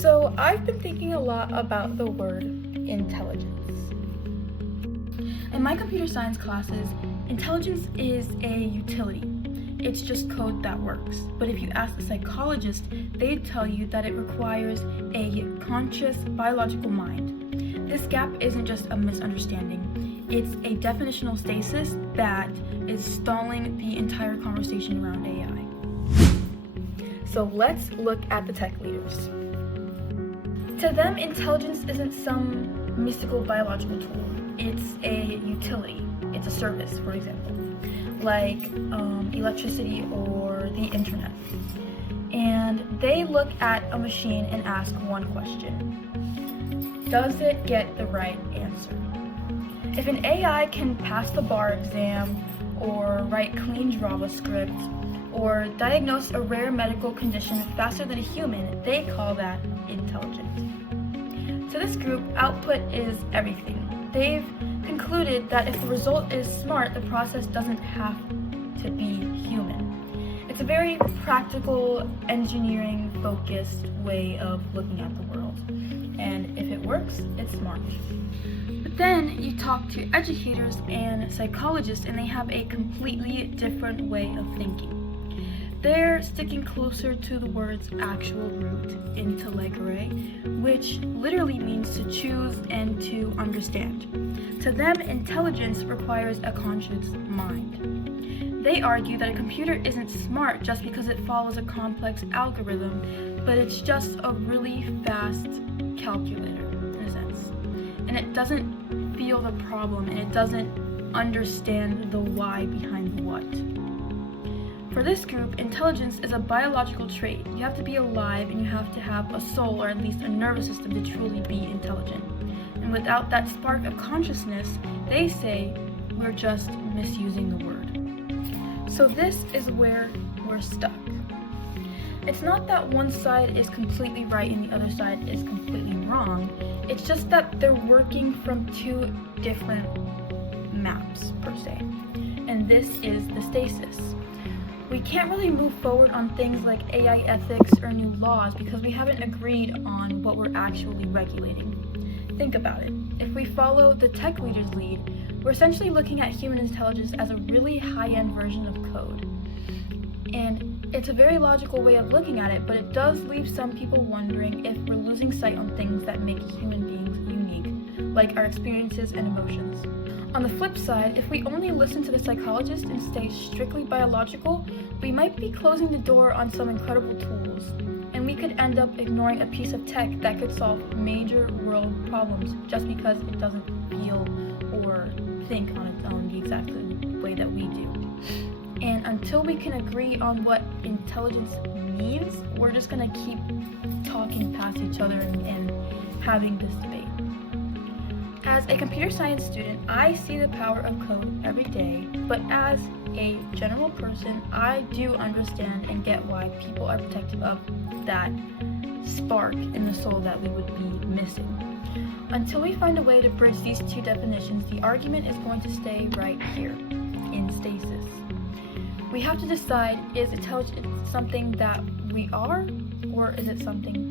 So I've been thinking a lot about the word intelligence. In my computer science classes, intelligence is a utility. It's just code that works. But if you ask a psychologist, they'd tell you that it requires a conscious biological mind. This gap isn't just a misunderstanding. It's a definitional stasis that is stalling the entire conversation around AI. So let's look at the tech leaders. To them, intelligence isn't some mystical biological tool. It's a utility. It's a service, for example, like electricity or the internet. And they look at a machine and ask one question: does it get the right answer? If an AI can pass the bar exam, or write clean JavaScript, or diagnose a rare medical condition faster than a human, they call that intelligent. To this group, output is everything. They've concluded that if the result is smart, the process doesn't have to be human. It's a very practical, engineering-focused way of looking at the world. And if it works, it's smart. But then you talk to educators and psychologists, and they have a completely different way of thinking. They're sticking closer to the word's actual root, intellegere, which literally means to choose and to understand. To them, intelligence requires a conscious mind. They argue that a computer isn't smart just because it follows a complex algorithm, but it's just a really fast calculator, in a sense. And it doesn't feel the problem, and it doesn't understand the why behind the what. For this group, intelligence is a biological trait. You have to be alive and you have to have a soul, or at least a nervous system, to truly be intelligent. And without that spark of consciousness, they say we're just misusing the word. So this is where we're stuck. It's not that one side is completely right and the other side is completely wrong. It's just that they're working from two different maps, per se. And this is the stasis. We can't really move forward on things like AI ethics or new laws because we haven't agreed on what we're actually regulating. Think about it. If we follow the tech leaders' lead, we're essentially looking at human intelligence as a really high-end version of code. And it's a very logical way of looking at it, but it does leave some people wondering if we're losing sight on things that make human beings unique, like our experiences and emotions. On the flip side, if we only listen to the psychologist and stay strictly biological, we might be closing the door on some incredible tools, and we could end up ignoring a piece of tech that could solve major world problems just because it doesn't feel or think on its own the exact way that we do. And until we can agree on what intelligence means, we're just gonna keep talking past each other and having this debate. As a computer science student, I see the power of code every day, but as a general person, I do understand and get why people are protective of that spark in the soul that we would be missing. Until we find a way to bridge these two definitions, the argument is going to stay right here, in stasis. We have to decide, is intelligence something that we are, or is it something